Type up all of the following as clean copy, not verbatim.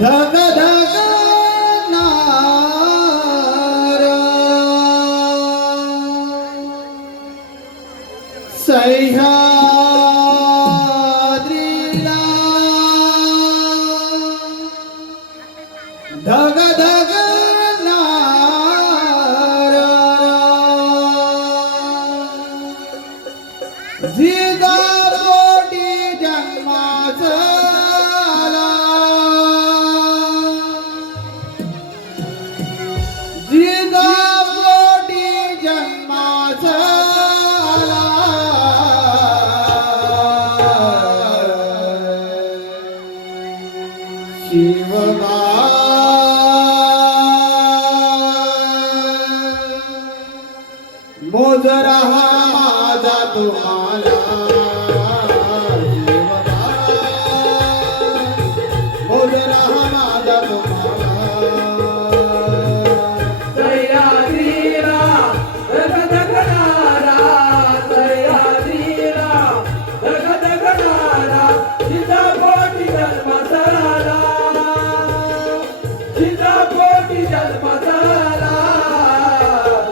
धग धग नारा सह्याद्रीला धग धग नारा जिजापोटी जन्माचा जिजापोटी जन्माचा शिवबा मोजरा हा माझा तुम्हाला शिवबा मोजरा हा माझा तुम्हाला सह्याद्रीला धगधगणारा सह्याद्रीला धगधगणारा जिजापोटी जन्माचा आला जिजापोटी जन्माचा आला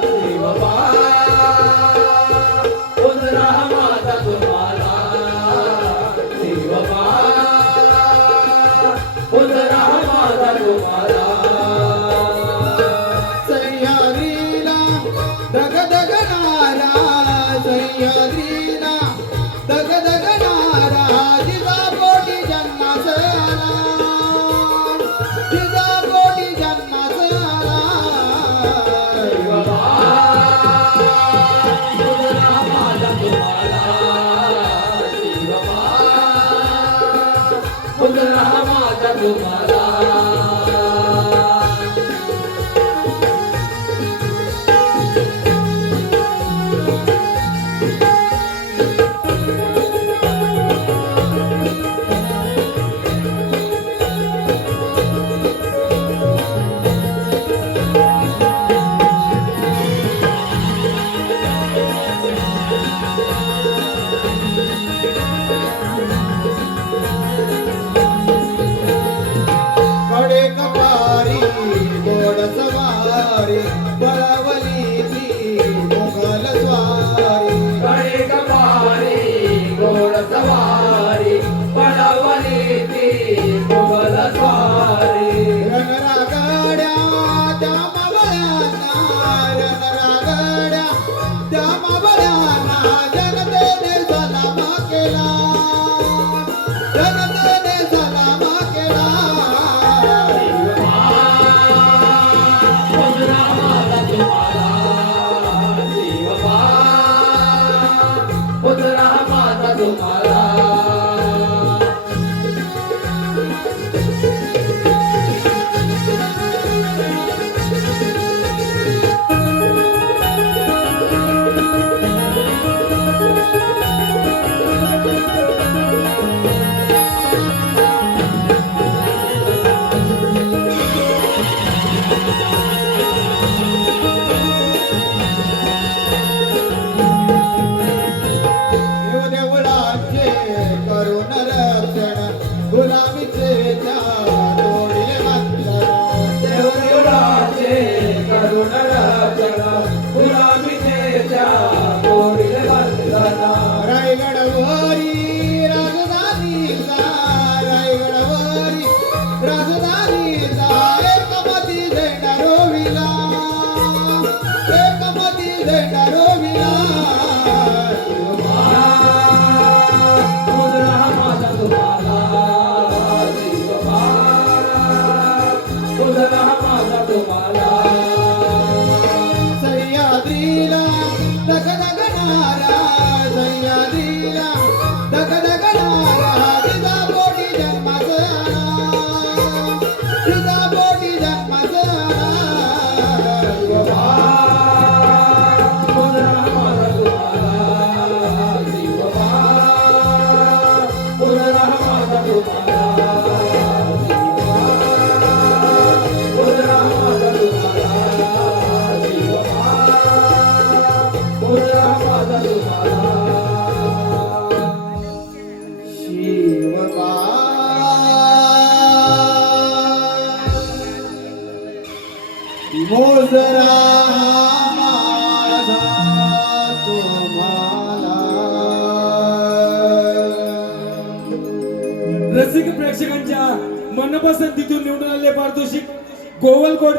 शिवबा उजरा माझा तुम्हाला शिवबा उजरा माझा तुम्हाला सह्याद्रीला धग धग नारा सह्याद्रीला धग धग नारा जिजापोटी जन्माचा आला जिजापोटी जन्माचा आला शिवबा उजरा माझा तुम्हाला शिवबा उजरा माझा तुम्हाला कडे कपारी गोड सवारी पळवलीची मुघल स्वारी कडे कपारी घोड सवारी पळवली ती मुघल स्वारी रणरागड्या त्या मावळ्यांना रणरागड्या त्या मावळ्यांना जनतेने सलाम केला जनतेने सलाम केला उजरा माझा तुम्हाला शिवबा उजरा माझा तुम्हाला देवदेवळाचे करुण रक्षण गुलामीचे त्या तोडिले बंधन देवदेवळाचे करुण रक्षण गुलामीचे त्या तोडिले बंधन रायगडवरी राजधानीचा रायगडवरी राजधानीचा एकमती झेंडा रोविला एकमती झेंडा रोविला उजरा माझा तुम्हाला शिवबा उजरा माझा तुम्हाला शिवबा रसिक प्रेक्षकांच्या मनपसंतीतून निवडून आलेले पारितोषिक गोवलकोट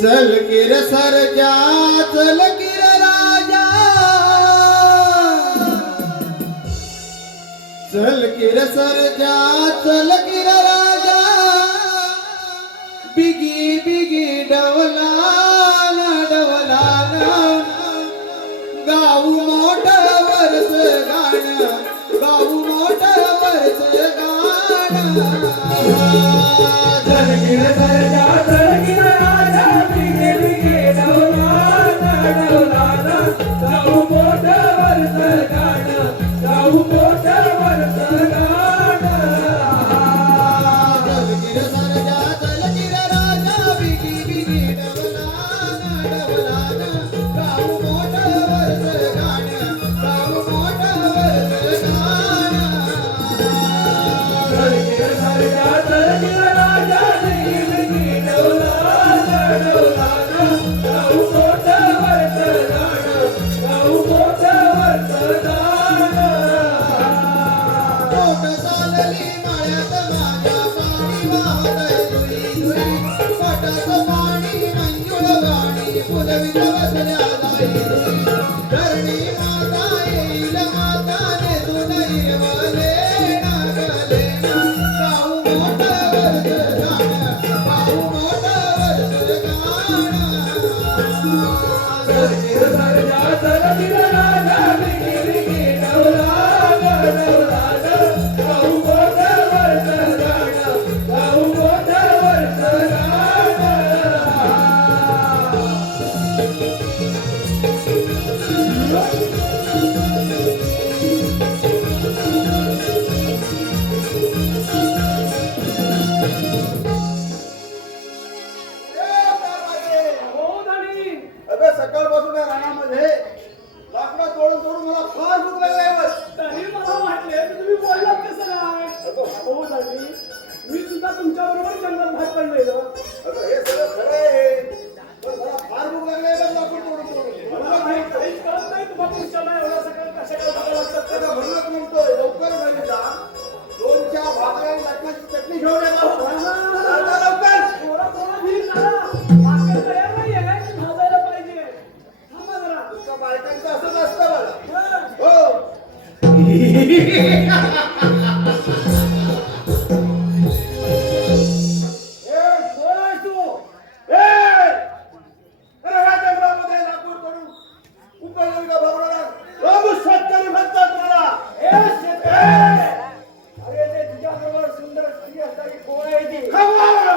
चल किर सरजा चल किर राजा चल किर सरजा चल किर राजा बिगी बिगी डवलाना डवलाना गाऊ मोठं वर्ष गाणं गाऊ मोठं वर्ष गाणं चल गिर सरजा चल गिर राजा बिगे बिगे डवलाना डवलाना गाऊ मोठं वर्ष गाणं गाऊ मोठं वर्ष गाणं चल गिर सरजा चल गिर राजा बिगी बिगी डवलाना डवलाना गाऊ मोठं वर्ष गाणं गाऊ मोठं वर्ष गाणं चल गिर सरजा चल गिर राजा बिगे बिगे डवलाना डवलाना गाऊ मोठं वर्ष गाणं गाऊ मोठं वर्ष गाणं पोट चालली माळ्यात माझ्या पाणी वाहतंय दुई दुई पोटात पाणी मंजुळ वाणी फुलवित बसल्या जाई दुई धरणी माता येईल माता नेसून येवले नागले गाऊ मोठं वर्ष गाणं गाऊ मोठं वर्ष गाणं चल गिर सरजा चल गिर राजा बिगे बिगे डवलाना डवलाना गाऊ मोठं वर्ष गाणं गाऊ मोठं वर्ष गाणं अबे सकाळपासून या रानामध्ये लाकडं तोडून तोडून मला फार भूक लागली आहे. तरी मला वाटले की तुम्ही बोललात कसं काय हो दादी मी सुद्धा तुमच्या बरोबर जंगल बाहेर पडलेलो अगं हे सगळं खरं आहे पण मला फार भूक लागली आहे बघ लाकूड तोडून तोडून मला काहीच कळत नाही तुम्हाला तुमच्याला एवढा सगळं कशा काय बघावं लागतात आता म्हणूनच म्हणतोय लवकर घरी जा दोनच्या भाकऱ्या लटणाची चटणी घेऊन ये बाबा. आता लवकर थोडा थोडा धीर धरा भाकर तयार नाहीये भाजायला पाहिजे थांबा जरा तुमच्या बायकांचं असंच असतं बघा. हं. हो ए, कोण आहेस तू ए! अरे ह्या जंगलामध्ये लाकूड तोडून उपयोगी का भावना बाबू शेतकरी म्हणतात मला ए, शेतकरी! अरे ते तुझ्याबरोबर सुंदर स्त्री असता की कोण आहे ती खबर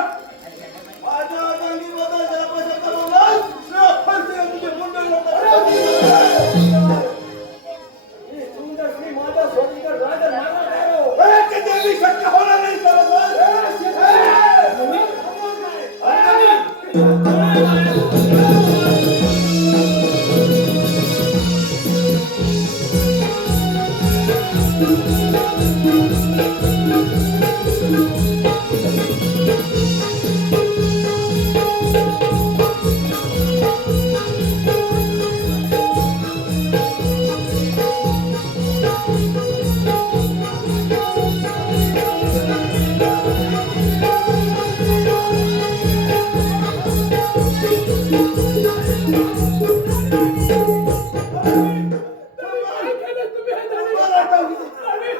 माझ्या जंगलीबद्दल जरा पसंत बोलाल ना फरते तुझे मुंडे लोक ही सुंदर स्त्री माझ्या स्वतंत्र राजा मानला आहे हो. अरे ते देवी शक्य होणार नाही त्याला ए, शेतकरी! तुम्ही थांबवत नाही. काय केलं तुम्ही हे दादी? दादी!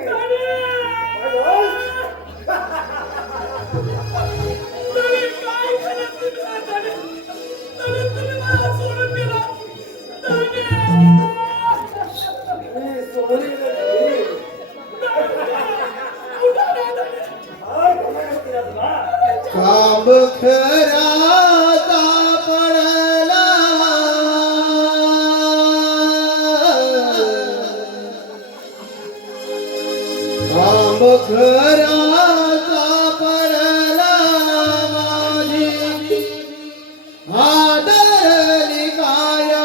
दादी! दादी! दादी, काय केलं तुम्ही हे दादी? दादी, तुम्ही मला सोडून गेला. दादी! उठा ना, दादी. काम खराता पडला काम खराता पडला माझी आदरली काया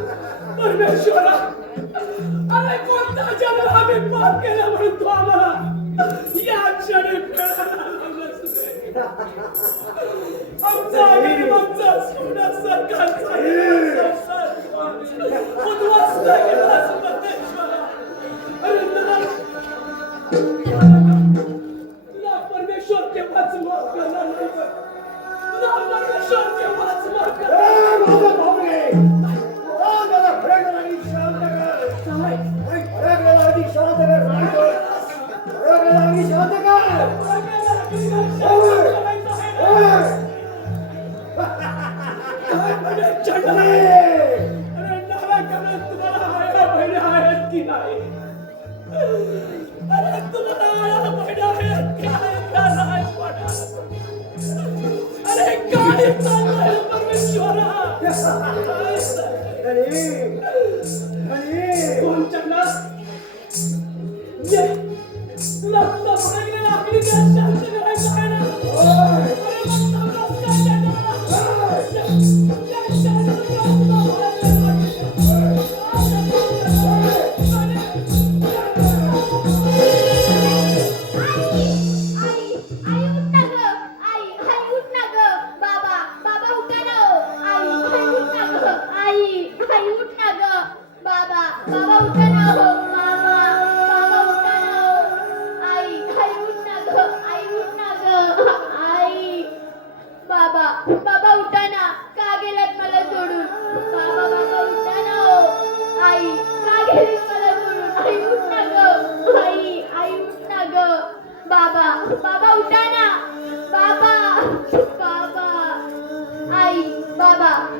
परमेश्वरा अरे कोणता जन्म आम्ही पाप केला म्हणून तू आम्हाला या क्षणी आमचा गरीबांचा सोन्यासारखा उद्ध्वस्त केला परमेश्वरा. अरे तुला परमेश्वर केव्हाच माफ करणार नाही. तुला परमेश्वर केव्हाच माफ करणार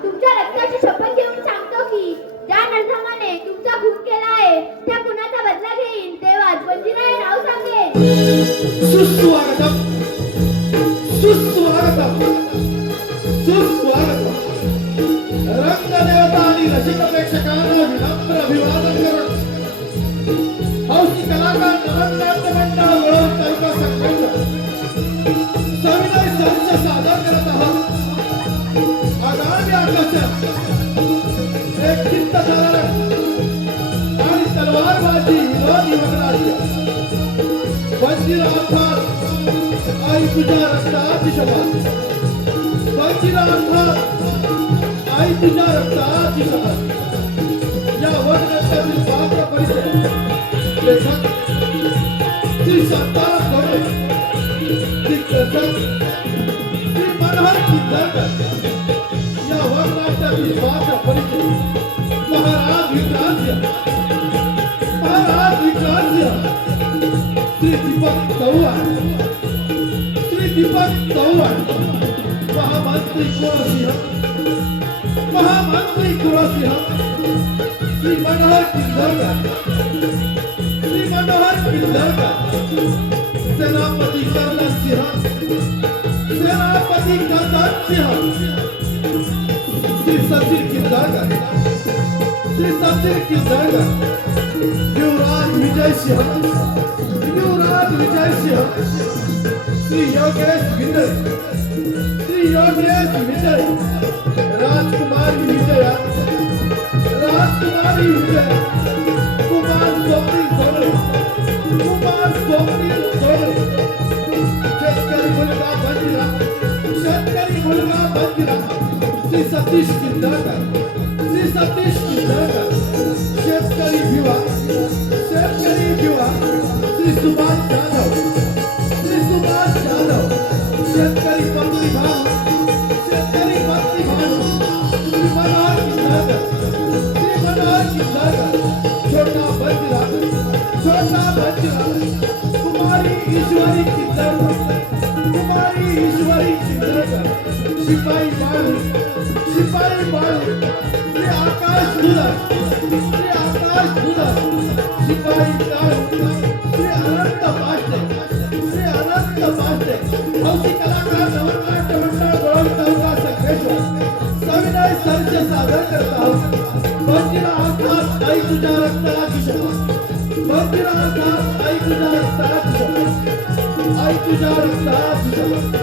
तुमच्या रक्ताची रंगदेवता आणि रसिक प्रेक्षकांना विनम्र अभिवादन करून हौसी कलाकार नवनाट्य मंडळ वळवण तालुका संघाचा सविनय संच सादर करत आहोत. आगामी आकर्षण एक चित्तधारक आणि तलवारबाजी विनोदी वनराज्य वंजिरा अर्थात आई तुझ्या रक्ताची शपथ. वंजिरा अर्थात आई तुझ्या रक्ताची शपथ. या वनराज्यातील पात्र परिचय लेखक श्री शांताराम घोडे, दिग्दर्शक श्री मनोहर किल्लारकर. या वनराज्यातील पात्र परिचय महाराज विक्रांत श्री दीपक चव्हाण, श्री दीपक चव्हाण, महामंत्री कुळसिंह, महामंत्री कुळसिंह, श्री मनोहर किल्लारकर, श्री मनोहर किल्लारकर, सेनापती कर्नल सिंह, सेनापती कर्नल सिंह, श्री सचिन किल्लारकर, श्री सचिन किल्लारकर, युवराज विजय सिंह, युवराज विजय सिंह, श्री योगेश विजय, श्री योगेश विजय, राजकुमारी विजया, राजकुमारी विजय, कुमार स्वप्नील सोनवणे, कुमार स्वप्नील सोनवणे, शेतकरी मुलगा बंजिरा, शेतकरी मुलगा बंजिरा, श्री सतीश किल्लारकर, श्री सतीश किल्लारकर, शेतकरी भिवा, शेतकरी भिवा, श्री सुभाष जाधव, श्री सुभाष जाधव, शेतकरी पंक्ती भाऊ, शेतकरी पंक्ती भाऊ, श्री मनोहर किल्लारकर, श्री मनोहर किल्लारकर, छोटा बंजिरा, छोटा बंजिरा, कुमारी ईश्वरी किल्लारकर, कुमारी ईश्वरी किल्लारकर, शिपाई बाळू, शिपाई बाळू, श्री आकाश दुधार, श्री आकाश दुधार, शिपाई काळू, श्री अनंत पाष्टे, श्री अनंत पाष्टे. हौसी कलाकार नवनाट्य मंडळ वळवण तालुका संघेश्वर सविनय संच सादर करत आहोत. बंजिरा अर्थात आई तुझ्या रक्ताची शपथ. बंजिरा अर्थात आई तुझ्या रक्ताची शपथ. आई तुझ्या रक्ताची शपथ.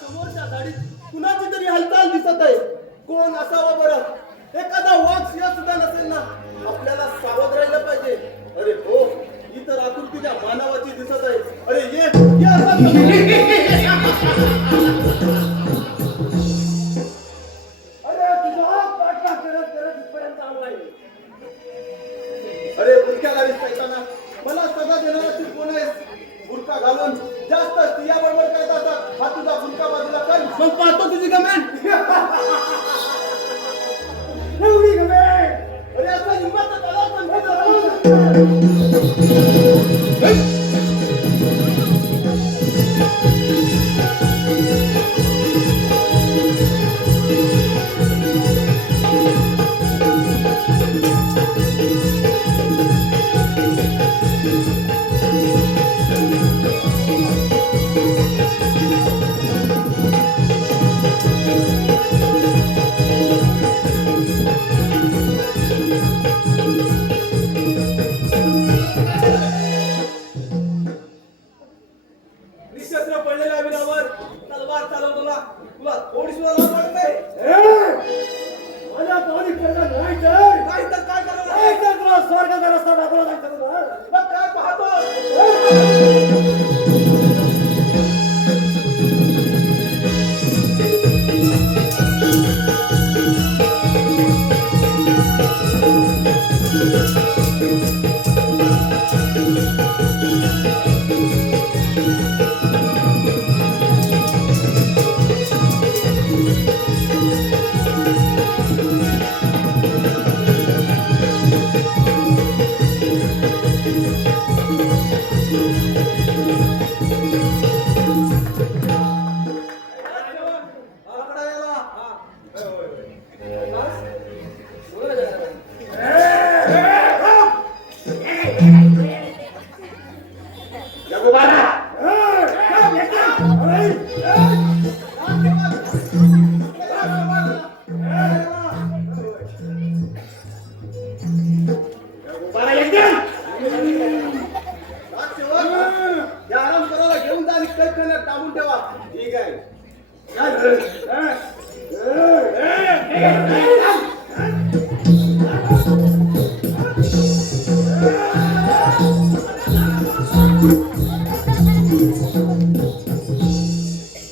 समोरच्या गाडीत कुणाची तरी हालचाल दिसत आहे. कोण असावं बरं? एखादा वाघ सिंह सुद्धा नसेल ना? आपल्याला सावध राहिलं पाहिजे. अरे हो, ही तर आकृतीच्या मानवाची दिसत आहे. अरे ये अरे तुझा पाठला करत करत इथपर्यंत आलोय. अरे बुरख्या गाडीत जाताना मला सजा देणारा तू कोण आहेस? बुरका घालून जास्त स्त्रिया बरोबर काय जातात? हा तुझा बुरका बाजूला कर. मग पाहतो तुझी कमेंट. एवढी कमेंट. अरे असं हिंमत त्याला पण माझा रस्ता दाखवला नाही तर मग काय पाहतो या आराम करायला घेऊन जा आणि कैद टाकून ठेवा ठीक आहे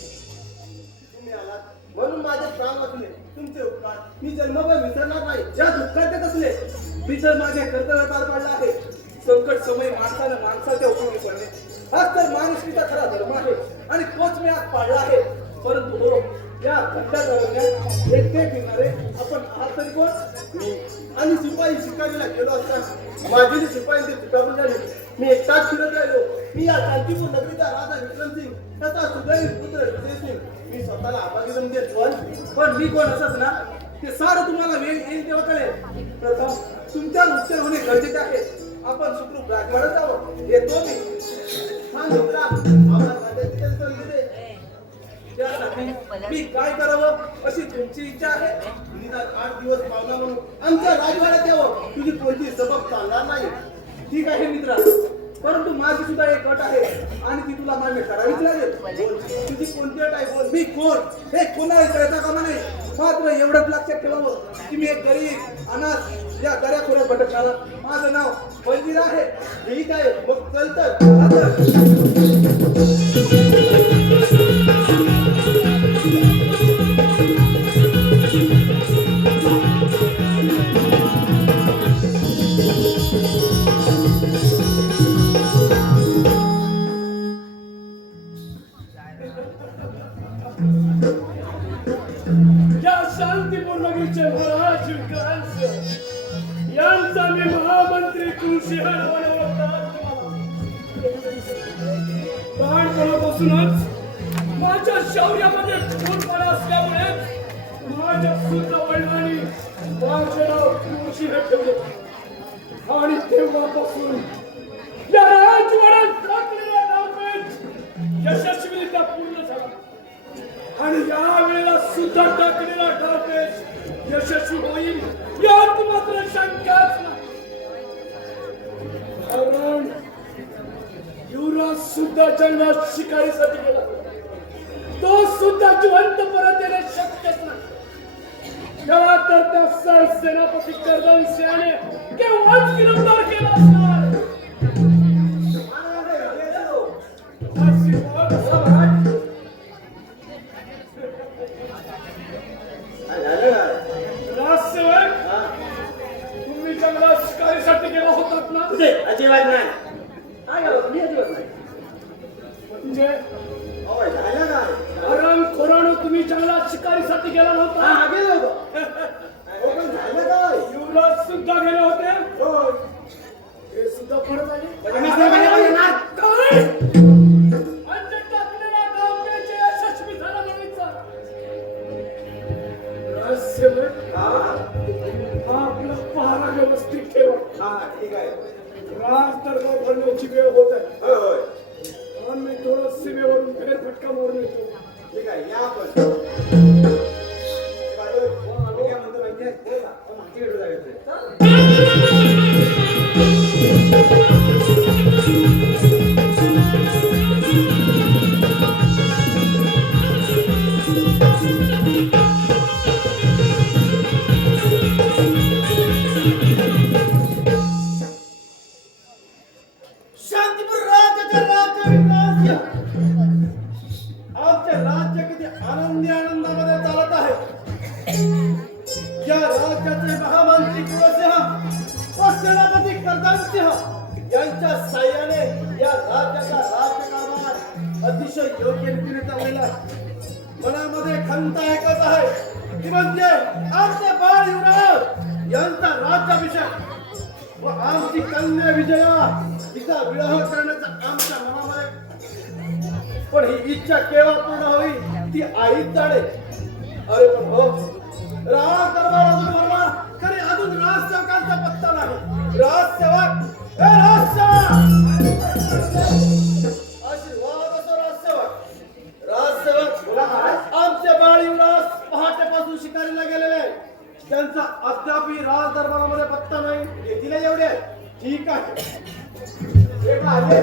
तुम्ही आलात म्हणून माझे प्राण वाचले तुमचे उपकार मी जन्मभर विसरणार नाही ज्या दुःखात देत असले मी जर माझे कर्तव्य पार पाडलं आहे संकट समय माणसानं माणसाच्या उपयोगी पडणे हाच तर माणुसकीचा खरा धर्म आहे आणि तोच मी आज पाडला आहे परंतु हो या खड्ड्यात अरण्यात एकटे फिरणारे आपण आहात तरी कोण मी आणि शिपाई शिकारीला गेलो असता माझी शिपाईंची तुटाबून झाली मी एकटाच फिरत राहिलो मी या कांतीपूर नगरीचा राजा विक्रमसिंग त्याचा सुदैवी पुत्र विजयसिंग मी स्वतःला आबागी समजेल पण मी कोण असंच ना ते सारं तुम्हाला वेळ येईल तेव्हा कळेल प्रथम तुमच्या उच्चार होणे गरजेचे आहे आपण सुखरूप राजवाड्यात जावं येतो मी हा मित्रा आम्हाला माझ्या संधी दे त्यासाठी मी काय करावं अशी तुमची इच्छा आहे निदान 8 दिवस पावला म्हणून आमच्या राजवाड्यात यावं तुझी कोणती सबब चालणार नाही ठीक आहे मित्रा परंतु माझी सुद्धा एक अट आहे आणि ती तुला मान्य करावीच लागेल बोल तुझी कोणती अट आहे बोल मी कोण हे कोणाला कळता कामा नाही मात्र एवढंच लक्षात ठेवावं की मी एक गरीब अनाथ या दऱ्याखोऱ्यात भटकणारा माझं नाव बलवीर आहे ठीक आहे मग चल तर या शांतीपूर नगरीचे महाराज विक्रांत यांचा मी महामंत्री तुळशीहर लहानपणापासूनच माझ्या शौर्यामध्ये खूनपणा असल्यामुळे माझ्या सुद्धा वडिलांनी माझे नाव तुळशीहर ठेवले आणि तेव्हापासून या राजवाड्यात टाकलेला डावपेच यशस्वीरित्या पूर्ण झाला आणि या वेळेला सुद्धा टाकलेला डावपेच यशस्वी होईल यात मात्र शंकाच नाही कारण युवराज सुद्धा जंगलात शिकारीसाठी गेला तो सुद्धा जिवंत परत येणे शक्यच नाही तेव्हा तर त्या सरसेनापती कर्दम सिंहाने केव्हाच गिरफ्तार केला असणार तुम्ही जंगलात शिकारीसाठी गेला होतात ना अजिबात नाही म्हणजे अहो, झालं काय हरण खोराणू तुम्ही जंगलात शिकारीसाठी गेला नव्हता हा गेलो होतो अहो, पण झालं काय युवराज सुद्धा गेले होते हो. हे सुद्धा परत आले आम्ही सगळे येणार. काय अंत टाकलेला डावपेच यशस्वी झाला नवीनचा रहस्यमय हा हा आपला पहारा व्यवस्थित ठेवा हा ठीक आहे राज दरबार भरण्याची वेळ होत आहे होय होय आणि मी थोडं सीमेवरून फेरफटका मारून येतो ठीक आहे या आपण आम्ही काय म्हणतो माहिती आहे बोल ना माहिती भेटू जायचं राज्याचे महामंत्री कुलसिंह व सेनापती कर्दमसिंह यांच्या साह्याने या राज्याचा राज्यकारभार अतिशय योग्य रीतीने चाललेला आहे. मनामध्ये खंत ऐकत आहे ती म्हणजे आमचे बाळ युवराज यांचा राज्याभिषेक व आमची कन्या विजया तिचा विवाह करण्याचा आमच्या मनामध्ये, पण ही इच्छा केव्हा पूर्ण होईल ती आईच जाणे. अरे पण हो, राज दरबार अजून भरला खरे अजून राजसेवकांचा पत्ता नाही. राजसेवक, ए राजसेवक, आशीर्वाद असो राजसेवक. राजसेवक बोला महाराज. आमचे बाळ युवराज पहाटेपासून शिकारीला गेलेले आहे. त्यांचा अद्यापही राज दरबारामध्ये पत्ता नाही. येतील एवढे ठीक आहे. एक आहे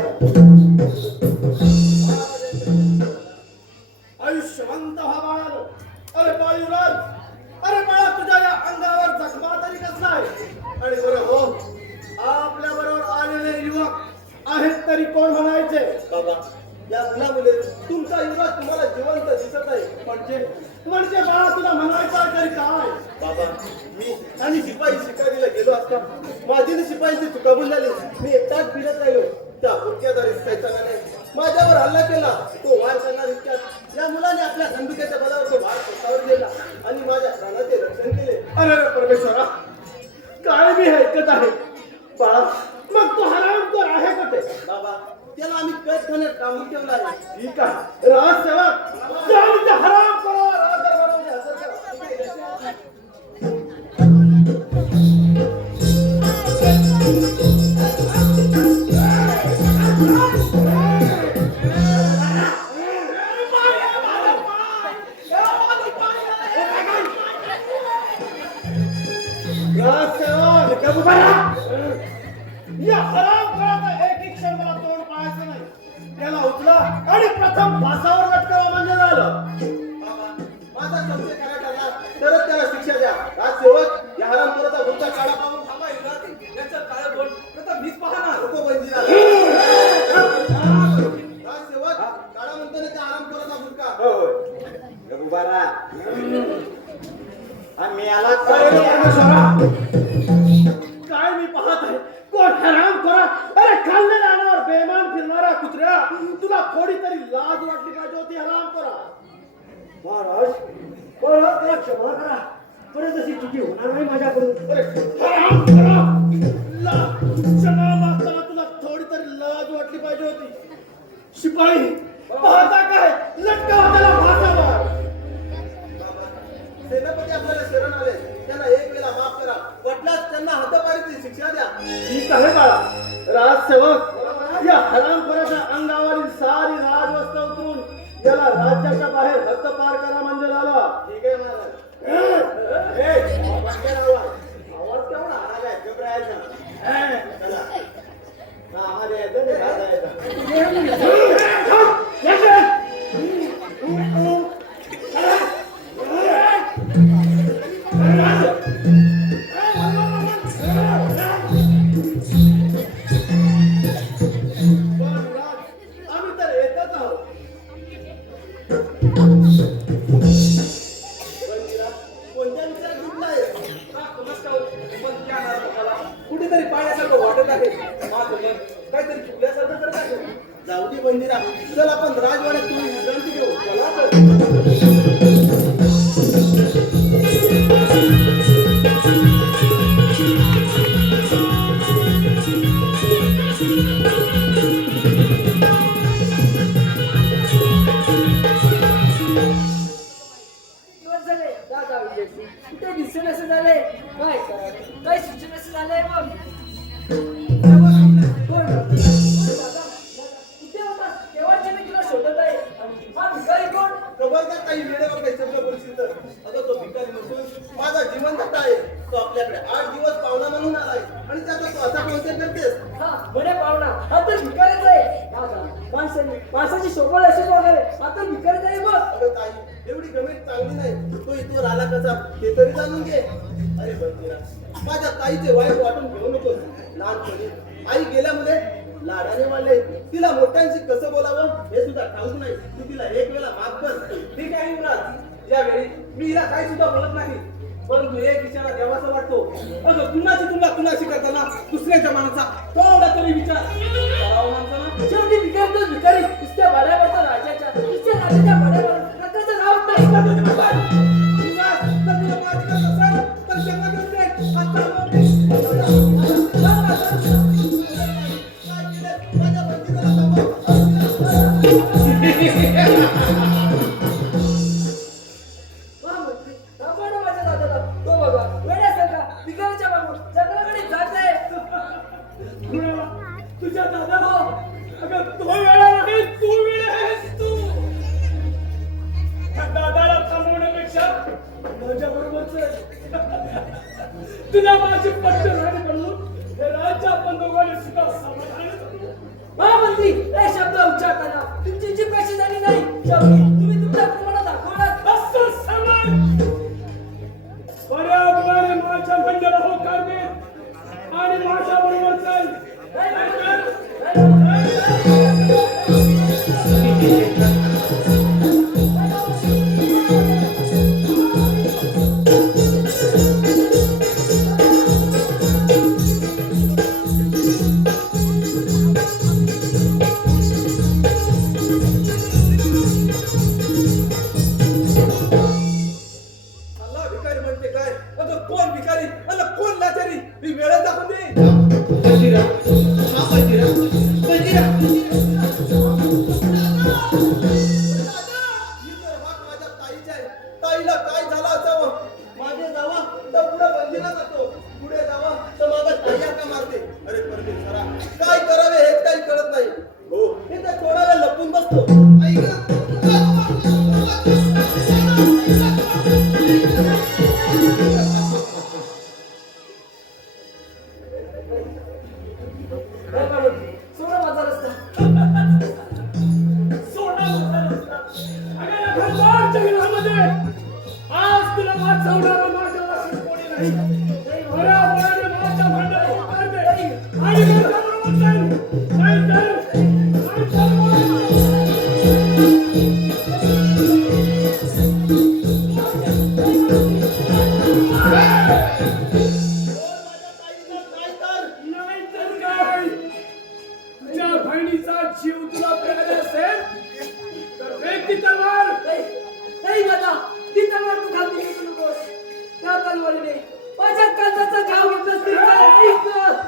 आयुष्यवंत हा बाळ. अरे बाळ युवराज, अरे बाळा तुझ्या या अंगावर जखमा तरी कसला आहे. आणि बरं हो, आपल्या बरोबर आलेले युवक आहेत तरी कोण म्हणायचे. बाबा या मुलामुळे तुमचा युवराज तुम्हाला जिवंत दिसत आहे. म्हणजे बाळा तुला म्हणायचं तरी काय. बाबा मी आणि शिपाई शिकारीला गेलो असता माझी शिपाईची चुकाबूल झाली. मी एकटाच फिरत राहिलो. त्या भुक्यादारी सैतानाने नाही माझ्यावर हल्ला केला. तो वार करणार इतक्यात या मुलाने आपल्या बंदुकीच्या बलावर तो वार स्वतःवर गेला आणि माझ्या प्राणाचे रक्षण केले. अरे परमेश्वरा, काय मी ऐकत आहे. बाळा मग तो हरामखोर आहे कुठे. बाबा त्याला आम्ही कैदखान्यात टांगून ठेवला आहे. ठीक आहे राजसेवक, जाऊन त्या हरामखोरावर राज दरबारामध्ये हजर करा. या हरामखोराचा एक क्षण मला तोंड पाहायचं नाही. त्याला उचला आणि प्रथम फासावर लटकावा म्हणजे झालं. माझा संशय खरा ठरला तरच त्याला शिक्षा द्या. राजसेवक या हरामखोराचा गुप्ता काढा पाहून थांबा. युवराज याचं काळं बोट प्रथम मीच पाहणार. नको बंजीला. राजसेवक काढा म्हणतो ना त्या हरामखोराचा गुटका. होय उभा राहा. आम्ही आला काय मी पाहत आहे. कोण हरामखोरा. अरे खाल्लेल्या अन्नावर बेमान फिरणारा कुत्र्या, तुला थोडी तरी लाज वाटली पाहिजे होती. हरामखोरा. महाराज महाराज मला क्षमा करा. परत अशी चुकी होणार नाही माझ्याकडून. अरे हरामखोरा, क्षमा मागताना तुला थोडी तरी लाज वाटली पाहिजे होती. शिपाई पाहता काय लटकावा त्याला फासावर. सेनापती आपल्याला शरण आले. त्यांना एक वेळा माफ करा. वाटल्यास त्यांना हद्दपारीची शिक्षा द्या. ठीक आहे बाळा. राजसेवक या हरामखोराच्या अंगावरील सारी राजवस्त्र उतरून त्याला राज्याच्या बाहेर हद्द पार करा म्हणजे झालं. ठीक आहे महाराज. आवाज केवढा आलाय घबरायचा. चला आम्हाला येतं नाही दादा येतं. आम्ही तर येतच आहोत. कोणत्या विचार घेतलाय. कुठेतरी पाण्यासारखं वाटत आहे. काहीतरी चुकल्यासारखं करत आहे. जाऊ दे बंदिरा, चल आपण राजवाड्यात तुम्ही विश्रांती घेऊ. चला तर. कुठे दिसेल असं झाले. काय करावं, काय सुचन असं झालंय. मग कुठे होता तेव्हाचे मी तुला शोधत आहे. हा भिकारी कोण. खबरदार काही वेळेवर काही शब्द बोलशील तर. आता तो भिकारी नसून माझा जीवनदाता आहे. तो आपल्याकडे 8 दिवस पाहुणा म्हणून आलाय आणि त्याचा तू असा संशय करतेस. हा म्हणे पाहुणा हा तर भिकारीच आहे. माणसाची शोभा असेल वगैरे हा तर भिकारीच आहे. बघ अगं ताई एवढी गमेट चांगली नाही. तो इथवर आला कसा हे तरी जाणून घे. अरे बंदिरा, माझ्या ताईचे वाईट वाटून घेऊ नकोस. लहानपणी आई गेल्यामुळे लाडाने वाढले. तिला मोठ्यांशी कसं बोलावं हे सुद्धा ठाऊक नाही. तू तिला एक वेळा माफ कर. ठीक आहे युवराज, यावेळी मी हिला काही सुद्धा बोलत नाही. परंतु एक विचार देवाचा वाटतो, अगं कुणाची तुलना कुणाशी करताना दुसऱ्याच्या मनाचा थोडा तरी विचार करावा माणसाला. शेवटी भिकारी तोच भिकारी, नुसत्या भाड्यावरचा राजाच्या, नुसत्या राजाच्या भाड्यावर नकाचं राहत नाही. महामंत्री, थांबवा ना माझ्या दादाला. तो बघा, वेड्यासारखा भिकारीच्या मागून जंगलाकडे जात आहे. कुणाला? तुझ्या दादाला? अगं तो वेळा नाही, तू वेळ आहेस तू. त्या दादाला थांबवण्यापेक्षा माझ्या बरोबर तुला माझी पट्ट झाली म्हणून हे राज्य आपण दोघांनी सुद्धा समाधान करू. महामंत्री, हे शब्द उच्चारताना तुमची जी कशी झाली नाही, तुम्ही तुमच्या प्रमाणात दाखवलात. असं समज. बऱ्या गुणाने माझ्या मंदिराला होकार दे आणि माझ्या बरोबर चल. अल्ला भिकारी म्हणते काय? अगं कोण भिकारी अल्ला कोण लाचारी? मी वेळच दाखवून दे. बजीरा, हा बजीरा, बजीरा. ही तर हाक माझ्या ताईची आहे. ताईला काय झालं असावं? मागे जावा तर पुढे बंदीला जातो, पुढे जावा तर मागे ताईया का मारते. अरे परमेश्वरा, काय करावे हेच काही कळत नाही. हो, हे तर थोडा वेळ लपून बसतो. आई गं. सोडा माझा रस्ता. सोडा माझा रस्ता. अगं या खंडार जंगलामध्ये आज तुला वाचवणारा माझ्या वाशीत कोणी नाही. बऱ्या गुणाने माझ्या भांड्याला होकार दे आणि माझ्या बरोबर चल. नाहीतर नाहीतर काय? तुझ्या बहिणीचा जीव तुला प्यायला असेल तर फेक ती तलवार. नाही दादा, ती तलवार तू खाली फेकू नकोस. त्या तलवारीने माझ्या कांदाचा घाव घेतलास तरी चालेल.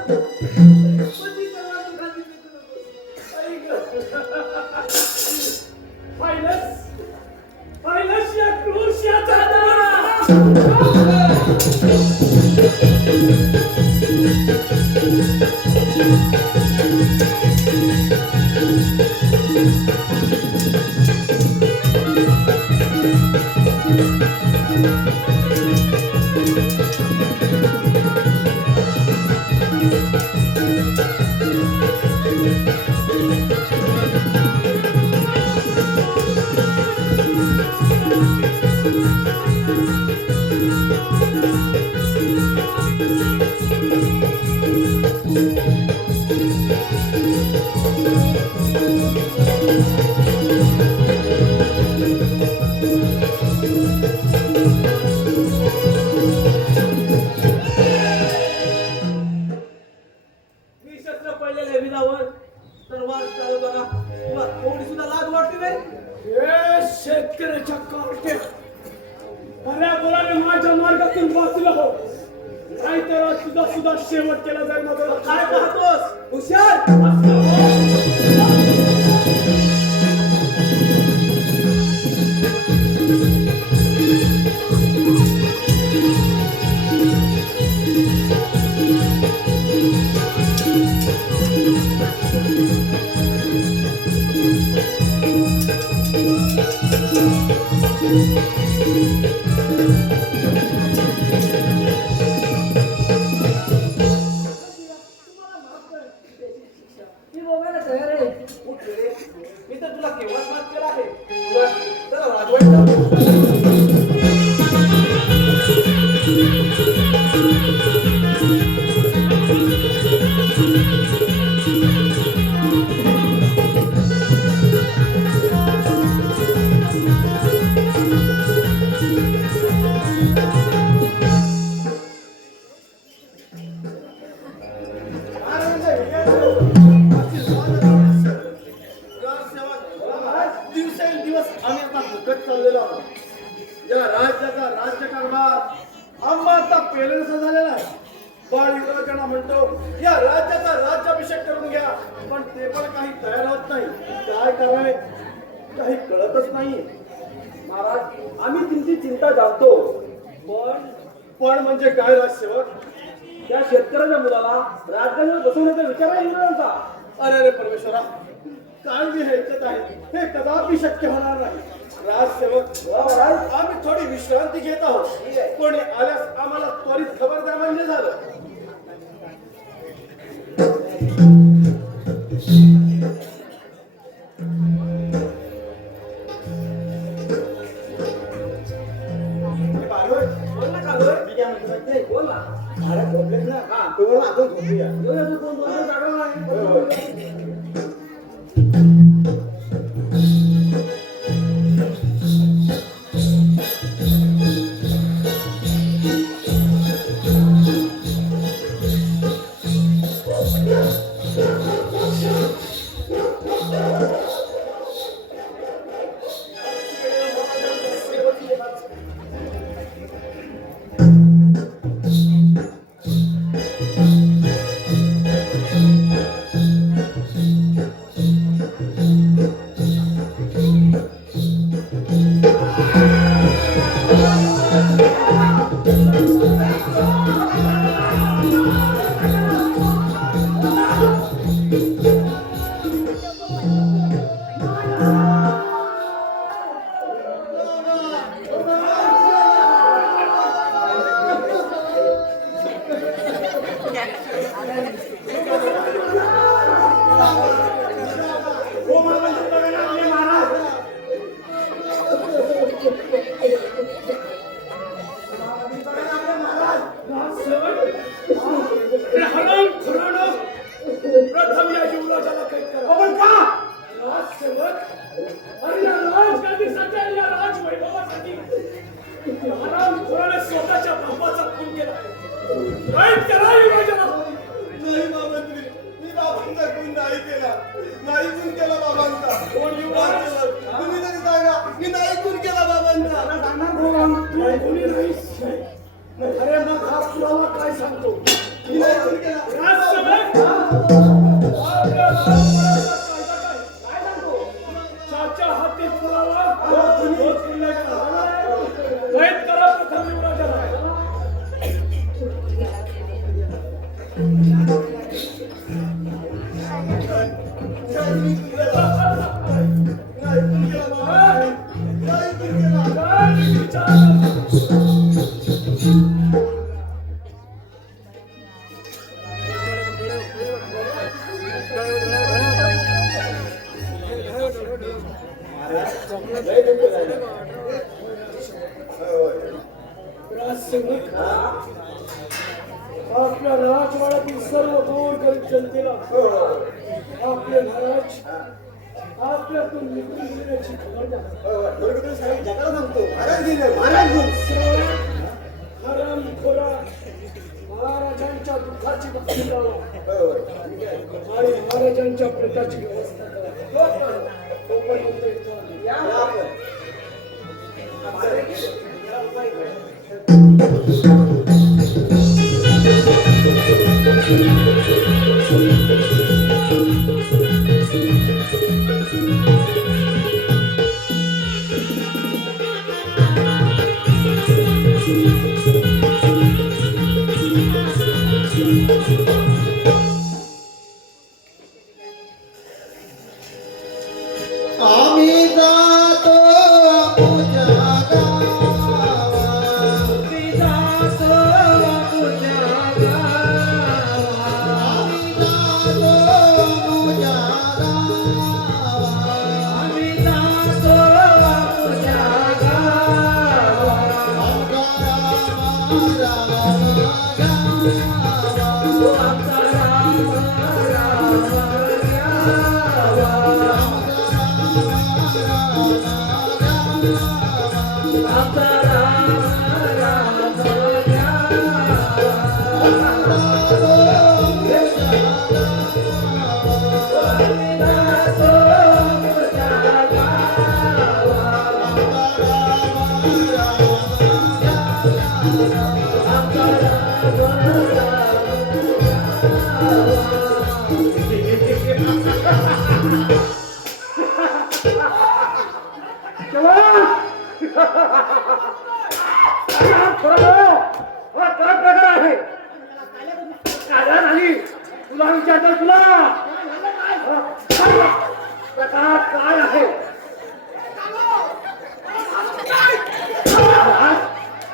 पण ती तलवार तू खाली फेकू नकोस. पाहिलंस या क्रूरशियाचा मी शस्त्र पडलेले विधावर तलवार चालू करा. तुला थोडी सुद्धा लाज वाटते नाही? हे शेतकऱ्याच्या कार्ट्या बऱ्या बोलाने माझ्या मार्गातून वाचलं हो. नाहीतर आज तुझा सुद्धा शेवट केला जाईल. माझा काय पाहतोस? हुशार. तुम्हाला माफ कर. त्याची शिक्षा. मी पेलेसा झालेला आहे. बाळ इंग्रजांना म्हणतो या राज्याचा राज्याभिषेक करून घ्या, पण ते पण काही तयार होत नाही. काय करावे काही कळतच नाहीये. महाराज आम्ही तुमची चिंता जाणतो, पण म्हणजे काय राजसेवक? त्या शेतकऱ्याच्या मुलाला राजधानीवर बसवण्याचा विचार आहे इंग्रजांचा. अरे अरे परमेश्वरा, काळजी ह्याच्यात आहे, हे कदापि शक्य होणार नाही. राजसेवक आम्ही थोडी विश्रांती घेत आहोत. कोणी आल्यास आम्हाला त्वरित खबर द्या म्हणजे झालं. बोल ना कागद. मी काय म्हणतो माहितीये? बोल ना. महाराज झोपलेत ना, हा. तेव्हा आपण झोपूया. येऊया तू दोन दोन जागा नाही. प्रथम या युवराजाला कैद करा. पण का? राजसेवक, अरे या राजगादीसाठी, या राजवैभवासाठी हरामखोराने स्वतःच्या बापाचा खून केला. कैद करा युवराजाला. नाही बाबांनी, मी बाबांचा खून नाही केला, नाही खून केला बाबांचा. कोण युवराज? तुम्ही तरी सांगा, मी नाही खून केला बाबांचा. तू कोणी नाहीस. अरे मग हा पुरावा काय सांगतो? मी नाही खून केला. राजसेवक, आपल्या राजवैभवाचा कायदा काय सांगतो? ज्याच्या हाती पुरावा तोच गुन्हेगार. कैद करा प्रथम युवराजाला. नाही खून केला बाबा, नाही खून केला. काय विचार? राजसेवक, आपल्या राजवाड्यातील सर्व गोरगरीब जनतेला आपले महाराज आपल्यातून निघून गेल्याची खबर द्या. जगाला सांगतो, महाराज गेले, महाराज गेले. हरामखोरा महाराजांच्या दुःखाची बक्षी लावा आणि महाराजांच्या प्रेताची व्यवस्था करा. तोपर्यंत इथं या. आम्ही जातो तुझ्या गावा, मी जातो तुझ्या गावा. आम्ही जातो तुझ्या गावा, आम्ही जातो तुझ्या गावा. आमचा राम राम गावा, आमचा राम राम घ्यावा. आमचा राम राम घ्यावा. काय प्रकार आहे काढा नाही तुला विचारतो तुला प्रकार काय आहे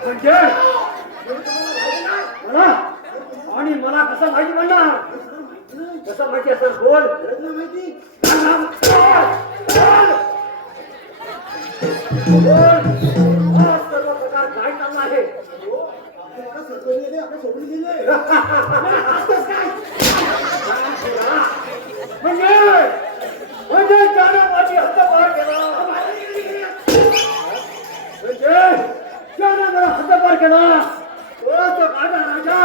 म्हणजे मला आणि मला कसं माहिती म्हणणार कसं माहिती असेल बोल माहिती सर्व प्रकार काय चालला आहे आपण सोडून दिले म्हणजे त्यानं माझी हद्दपार केला म्हणजे त्यानं मला हद्दपार केला तो माझा राजा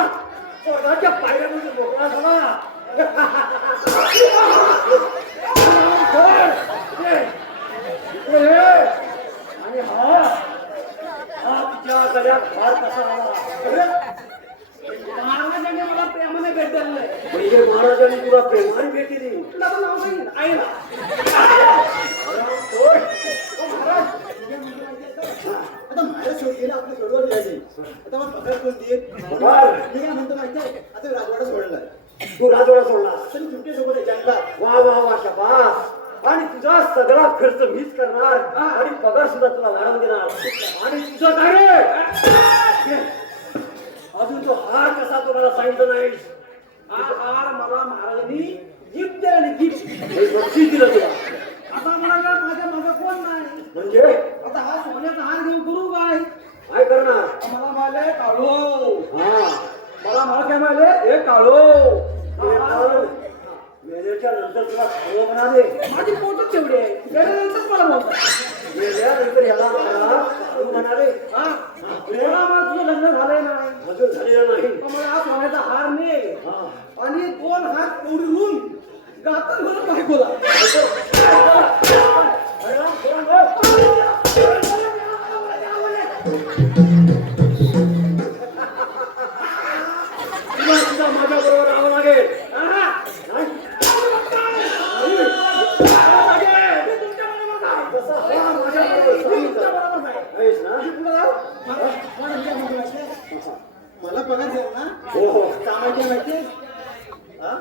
स्वर्गाच्या पायऱ्यामध्ये मोकळा झाला आणि हा तुझ्या गळ्यात फार कसा आला महाराजांनी मला प्रेमाने भेटलं म्हणजे महाराजांनी तुला प्रेमाने भेटली तुला पण नाव नाही आहे ना आता माझ्या शेवट गेला आपल्या सोडवर द्यायचे आता मग पगार कोण देईल पगार? मी काय म्हणतो माहिती आहे आता राजवाडा सोडलाय तू राजवाडा सोडला तरी तुमच्या सोबत आहे जंगलात वा वा वा शाबास आणि तुझा सगळा खर्च मीच करणार आणि पगार सुद्धा तुला वाढवून देणार आणि तुझं काय रे अजून तो हार कसा तुम्हाला सांगितलं नाही हार मला महाराजांनी गिफ्ट दिला आणि गिफ्ट बक्षीस दिलं तुला आता मला काय माझ्या माझा कोण नाही म्हणजे आता हा सोन्याचा हार घेऊन करू काय काय करणार मला म्हणाले काढो हा मला मला काय म्हणाले हे काढो हे पण मेल्याच्या नंतर तुला खरं म्हणाले माझी पोटच तेवढी आहे त्यानंतर मला बोलतात मेल्यानंतर याला मला म्हणाले हा मला मला तुझं लग्न झालंय नाही अजून झालेलं नाही पण मला हा सोन्याचा हार ने हा आणि 2 हात उडून गातात मला बायकोला तुला सुद्धा माझ्या बरोबर राहावं लागेल नाही? तसं हा माझ्याबरोबर सांगून जा. आहेस ना? मला पगार द्याल ना हो हो कामाची माहिती हा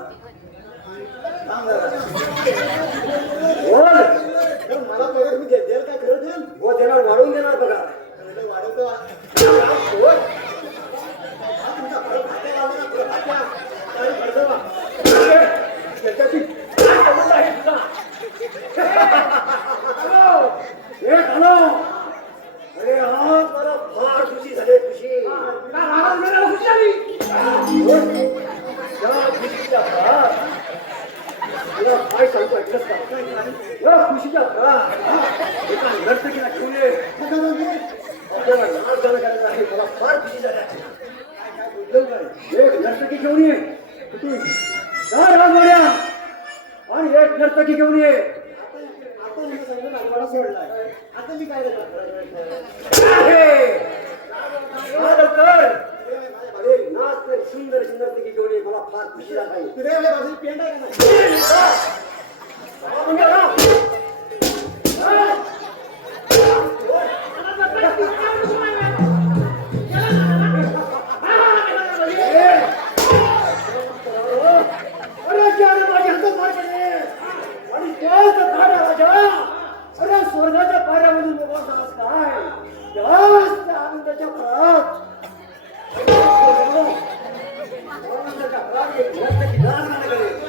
थांब जरा. बोल तर मला पगार मी द्याल का खरं द्याल हो देणार वाढवून देणार बघा म्हटलं वाढवतो होय. हा तुमचा फरक खात्या लावला ना पुढं खात्या काय करतो बा. त्याच्याशी काय संबंध आहे तुझा एक हॅलो अरे हा मला फार खुशी झाली खुशी काय महाराज मेला खुश झाली त्या खुशीच्या काळात तुला काय सांगतो ऐकलंस का या खुशीच्या काळात एका नर्तकीला घेऊन ये आपल्याला नाच गाणं करायचं आहे मला फार खुशी झाली एक नर्तकी घेऊन ये कुठून काय राजवाड्या आणि एक नर्तकी घेऊन ये आपण मी सांगितलं राजवाडा सोडलाय आता मी काय लवकर अरे नाच तर सुंदर सुंदर नर्तकी घेऊन ये मला फार खुशी झाली तुझ्या बाजूला पेंट आहे का नाही अरे ज्याने माझी हात पार केले आणि तोच धाड्या राजा अरे स्वर्गाच्या पाऱ्यामधून मोकळा झालास काय त्याच त्या आनंदाच्या फळात आनंदाच्या फळात एक नर्तकी नाच गाणं करेल.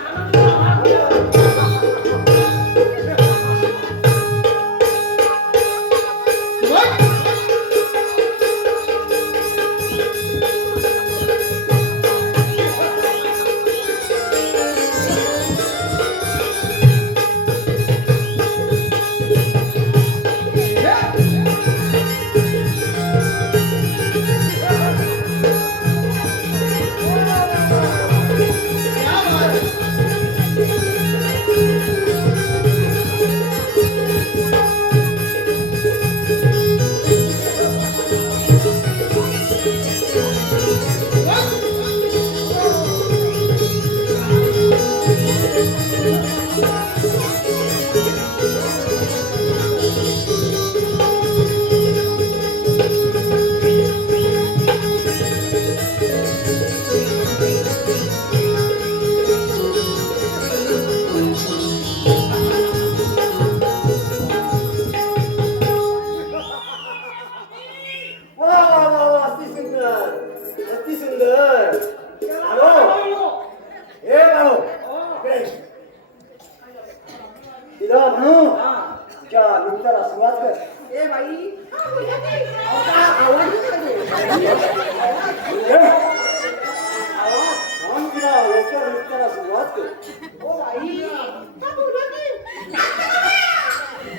असते. ओ बाई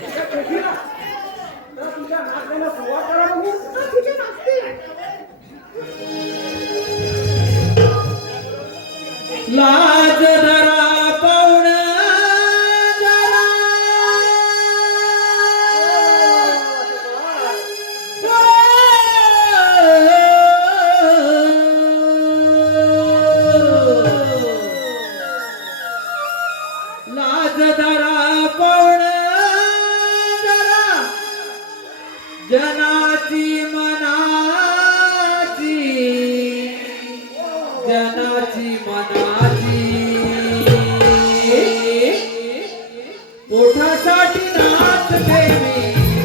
त्या पेटीला तर तुझ्या नाचण्याला सुरुवात करा बघू. तुझे नाचते लाज धरा पाहुण जरा लाज धरा पाहुण जरा जनाची मनाची जनाची मनाची पोटासाठी नाच देवी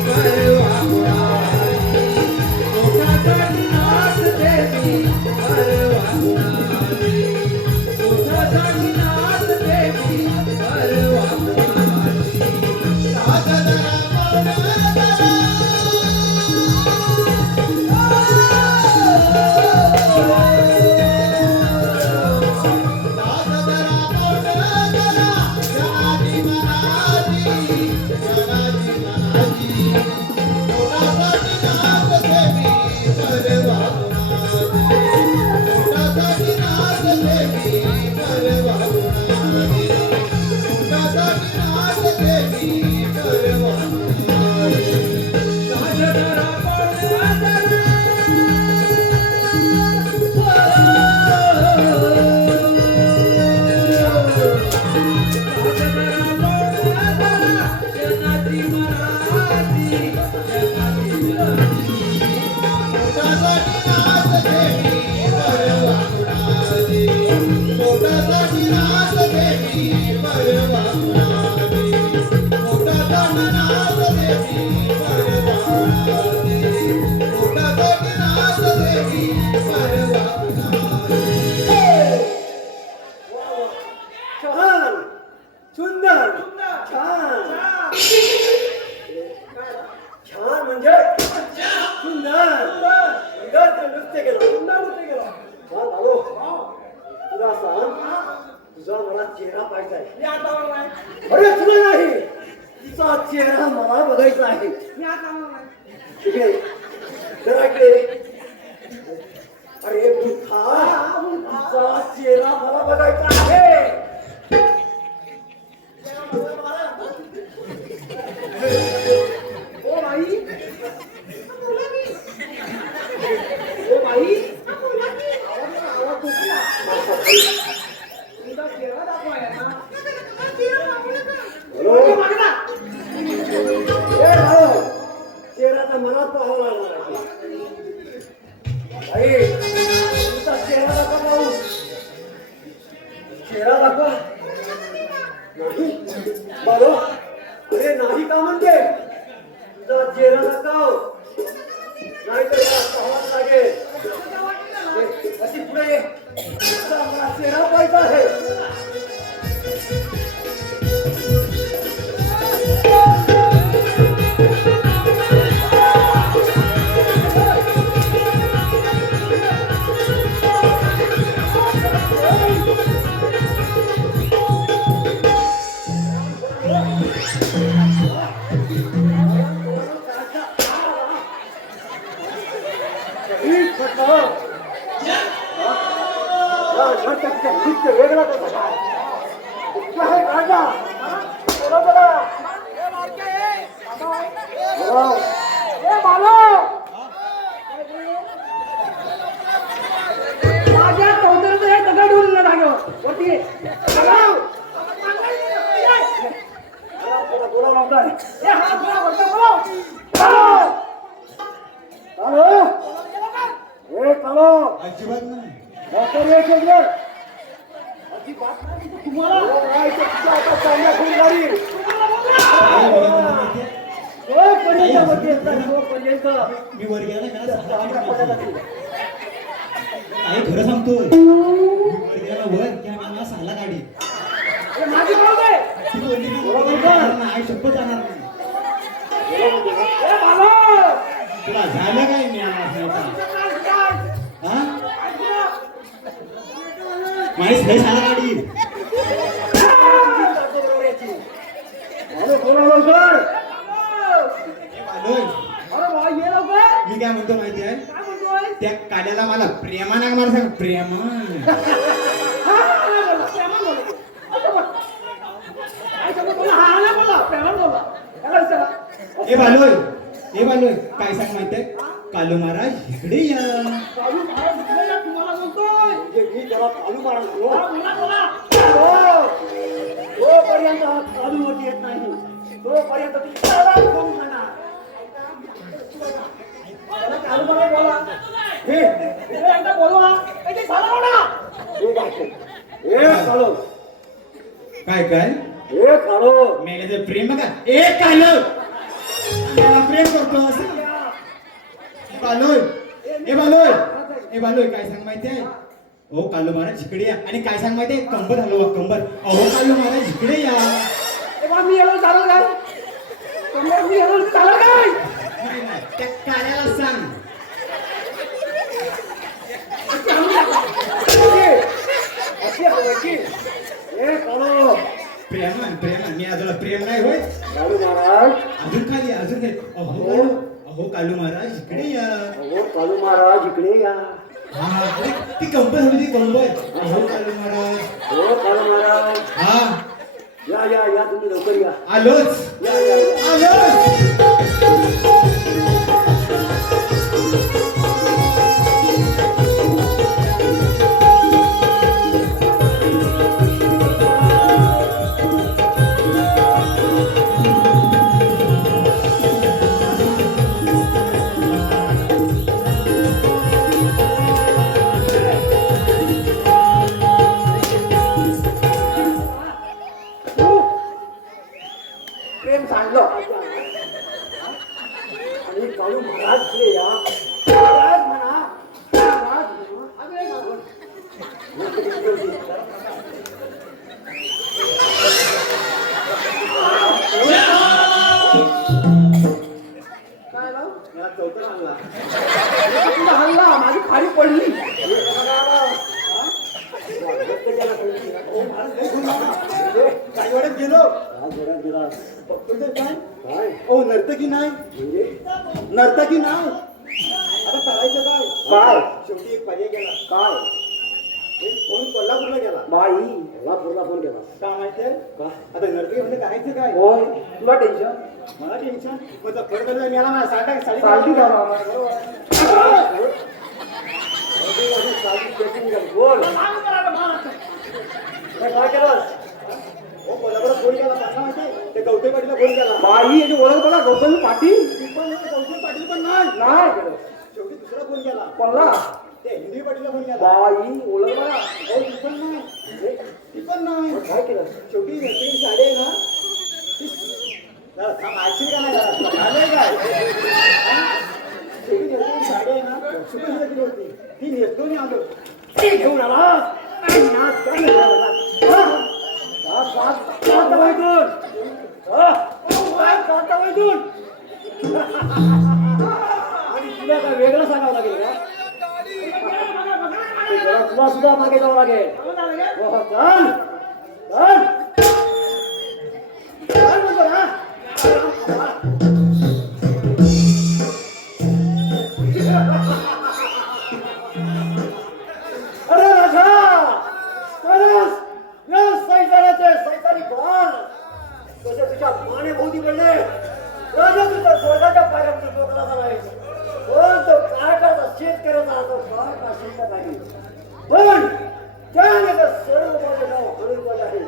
परवा कुणाली पोटासाठी नाच देवी परवा कुणाली पोटासाठी नाच देवी परवा कुणाली लाज धरा पाहुण जरा छान सुंदर छान छान म्हणजे सुंदर सुंदर ते नृत्य केलं सुंदर नृत्य केलं हा लालो तुला सांग तुझा मला चेहरा पाहायचा आहे मी आता आलो नाही. अरे तुला नाही तुझा चेहरा मला बघायचा आहे मी आता आलो नाही. ठीक आहे जरा इकडे अरे मूर्खा तुझा चेहरा मला बघायचा आहे ओ बाई ओ बाई आवाज उठला. तुझा चेहरा दाखवाय ना हॅलो मागला ए भाऊ चेहरा तर मनात पाहावा लागणार आहे आई तुझा चेहरा दाखवा भाऊ चेहरा दाखवा नाही बाबा अरे नाही का म्हणते तुझा चेहरा दाखव नाही तर याला पाहावंच लागेल अशी पुढे ये तुझा मला चेहरा पाहायचा आहे वेगळा कसा काय राजा माझ्या सौंदर्याचं हे दगड उडून लागलं वरती बोला लावताय अजिबात नाही तुम्हाला आता चांगल्या खून गाडी पर्यंत मी वर गेला का चांगल्या पदाला काय खरं सांगतोय वर गेला वर त्या मला साला गाडी माझी भाऊ आहे ती बोलली ना आई शपथ जाणार नाही तुला झालं काय मी हा माहीत साला गाडी लवकर. ए बालोय, अरे वा ये लवकर. मी काय म्हणतो माहिती आहे, काय म्हणतोय? त्या काल्याला मला प्रेमानं मला सांग, प्रेम. प्रेमान बोला. काय सांगतो बोला, हा नाही बोला, प्रेमान बोला. काय विचारा? ए बालोय, ए बालोय, काय सांग माहिती आहे, कालू महाराज इकडे या. कालू महाराज इकडे या, तुम्हाला बोलतोय. मी त्याला कालू महाराज म्हणलो. हा, बोला बोला. तोपर्यंत हा कालूवरती येत नाही, तोपर्यंत तू त्याला खाऊन खाणार. त्याला कालू महाराज बोला. हे, इकडे एकदा बोलवा. त्याची साला बोला. हे बाकी. हे कालू, काय काय हे कालू. मेल्याचं प्रेम का, ए कालू मला प्रेम करतो असं. बालोय, ए बालोय, ए बालोय, काय सांग माहिती आहे, ओ कालू महाराज इकडे या. आणि काय सांग माहिती आहे, कंबर हलवा कंबर. अहो कालू महाराज इकडे या. ए बा, मी याला चालत काय? तुम्ही मी याला चालत काय? नाही, नाही, त्या काल्याला सांग. अशी हवायची. हे कालू, प्रेमान प्रेमान, मी अजून प्रेम नाही होय. कालू महाराज. अजून खाली अजून काय, अहो कालू महाराज इकडे या. अहो कालू महाराज इकडे या. हा, अरे, ती कंबर हवी, ती कंबर. अहो कालू महाराज. हो कालू महाराज. हा, या या या, तुम्ही लवकर या. आलोच या या या. आलोच. प्रेम सांडलं. आणि कालू महाराज इकडे या. महाराज म्हणा. महाराज म्हणा. अरे महाराज. मस्त किती होती. काय लाव? मला चौथरा आणला. तुला हल्ला, माझी खाली पडली. काही वेळेत गेलो. काय? ओ नर्तकी नाही. नर्तकी नाही. आता करायचं काय? काय? शेवटी एक पर्याय गेला. काय? एक फोन कोल्हापूरला गेला. बाई, कोल्हापूरला फोन केला. का माहितीये? का? आता नर्तकी म्हणजे करायचं काय? होय, तुला टेन्शन? मला टेन्शन. मग फड करता मिळाला मला साडी चालती का मामा? बोल. काय केलं? हो कोल्हापूरला फोन केला. सांगा माहिती ते गौतम पाटीलला फोन केला. बाई, याची ओळख बघा, गौतमी पाटील. गौतम पाटील पण नाही. नाही. शेवटी दुसरा फोन केला. कोणला? ते हिंदी पाटीलला फोन केला. बाई, ओळख बघा. हो ती पण नाही. ती पण नाही. काय केलं? शेवटी नर्तकी साडी आहे ना जरा थांब, ऐकशील का नाही जरा? झालंय काय? शेवटी नर्तकी साडी आहे ना सुकून घेतली होती. ती नेसलो नाही आलो. ती घेऊन आला. आणि नाच काय नाही झाला. आणि तुला काय वेगळं सांगावं लागेल का? तुला सुद्धा मागे जावं लागेल. हो, चल चल चल म्हणतो ना. अरे राजा, खरंच या सैतानाचे सैतानी बाण कसे तुझ्या माने भोवती पडले. राजा तुझ्या स्वर्गाच्या पायऱ्यांची डोकला झालाय. पण तो कारकाचा शेतकऱ्याचा तो फार शिल्लक आहे. पण त्याने तर सर्व माझे नाव हळून आहे.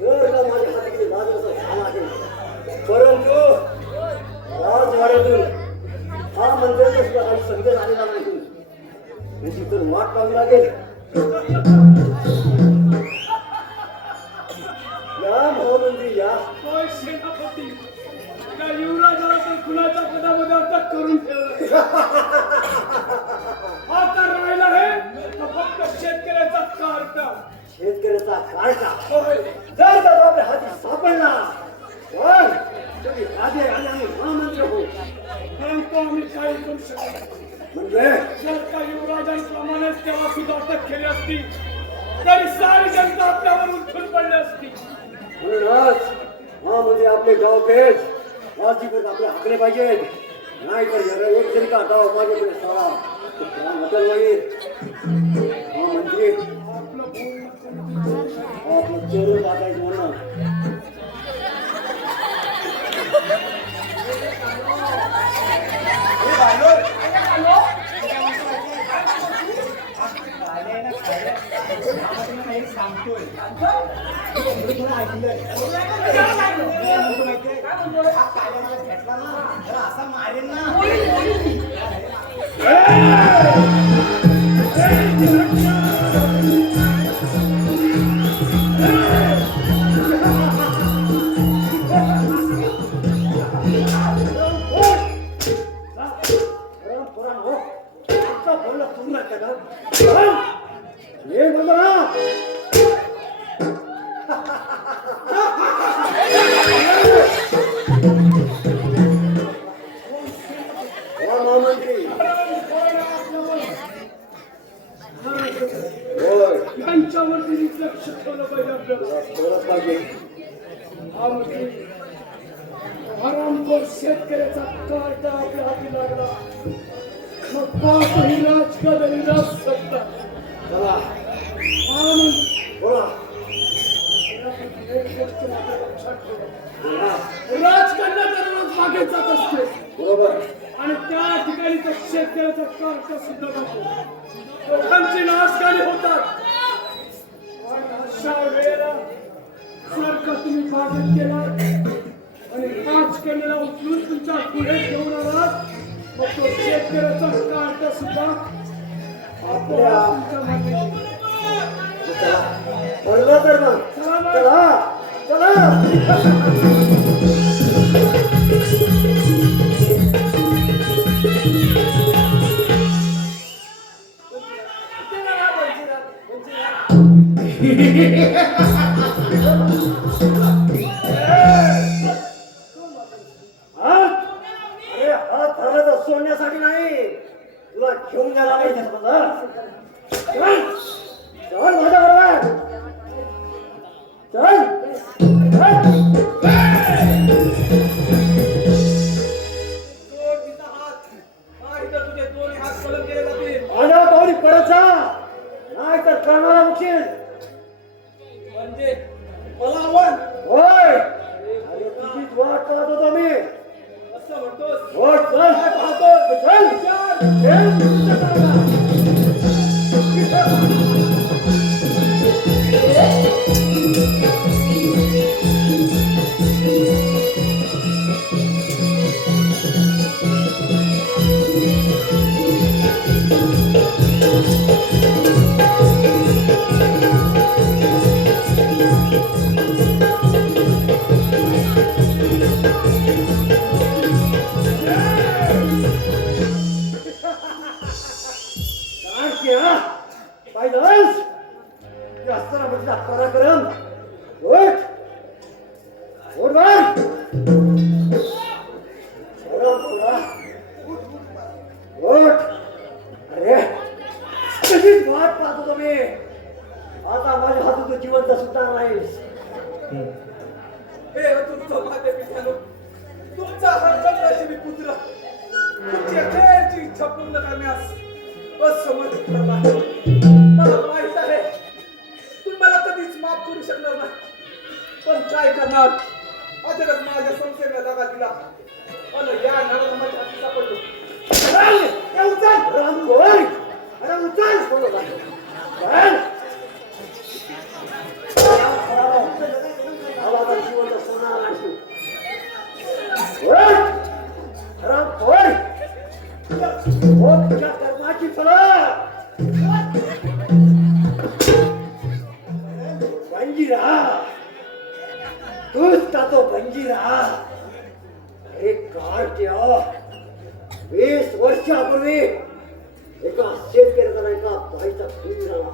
तर माझ्या हाती राजाचं झाला आहे. परंतु राजवाड्यातून हा मंदिराचा सुद्धा काही संदेश आलेला नाही. याची तर वाट लावू लागेल. या महामंत्री या. होय सेनापती, त्या युवराजाला तर कुणाच्या पदामध्ये अटक करून ठेवलं. हा तर राहिला आहे तो फक्त शेतकऱ्याचा कारटा. शेतकऱ्याचा काळका जर का तो आपल्या हाती सापडला पण तुम्ही राजे आणि आम्ही महामंत्री हो. परंतु आम्ही काही करू शकत नाही. म्हणजे जर का युवराजांप्रमाणेच तेव्हा सुद्धा अटक केली असती तरी सारी जनता आपल्यावर उठून पडली असती. म्हणूनच हा म्हणजे आपले गाव पेठ वाजजीपर्यंत आपले हाकले पाहिजेत नाही तर जरा एक जरी का गाव माझ्याकडे सारा हॉटेल वगैरे हा म्हणजे आपलं चोरून टाकायचं म्हणणं एक सांगतोय तुला ऐकलंय हा काल्या मला भेटला ना तर असा मारेन ना त्यांच्यावरती लक्ष ठेवलं पाहिजे आपल्याला हा म्हणजे हरामखोर शेतकऱ्याचा काटा आपल्या हाती लागला मग पापही राजकारण आणि राजसत्ता चला बोला राजकारणात दररोज मागे जात असते बरोबर आणि त्या ठिकाणी तो शेतकऱ्याचा काटा सुद्धा जातो लोकांची नाशकाली होतात आणि अशा वेळेला जर का तुम्ही बागेत गेलात आणि राजकारणाला उचलून तुमच्या पुढे घेऊन आलात मग तो शेतकऱ्याचा काटा सुद्धा आपल्या तुमच्या मागे येईल. पडलं तर मग चला चला अरे हात धरला तर सोडण्यासाठी नाही तुला घेऊन गेला नाही चल चल माझ्या बरोबर चल सोड तिचा हात हा इथं तुझे दोन्ही हात कलम केले जातील माझ्या पावली परत जा नाही तर प्राणाला मुक्षील म्हणजे मला आव्हान होय अरे तुझीच वाट पाहत होतो मी असं म्हणतोस वाट चल पाहतो चल पराक्रम उठ उठ उठ अरे कधीच वाट पाहतो तुम्ही आता माझ्या हातून जिवंत सुद्धा नाहीस हे तुमचं माझे पित्यानो तुमचा हा चंद्राशी पुत्र तुमची अखेरची इच्छा पूर्ण करण्यास असमर्थ ठरला मला माहित आहे तुम्ही मला कधीच माफ करू शकणार नाही पण काय करणार अचानक माझ्या संशयाला जागा दिला आणि या नावाला माझ्या हाती सापडलो उचल राम गोय अरे उचल आवाज जिवंत सोना नाही राम गोय तुझ्या कर्माची फळं बंजीरा तूच का तो बंजीरा एक कार्ट्या 20 वर्षापूर्वी एका शेतकऱ्याचा एका बाईचा खून झाला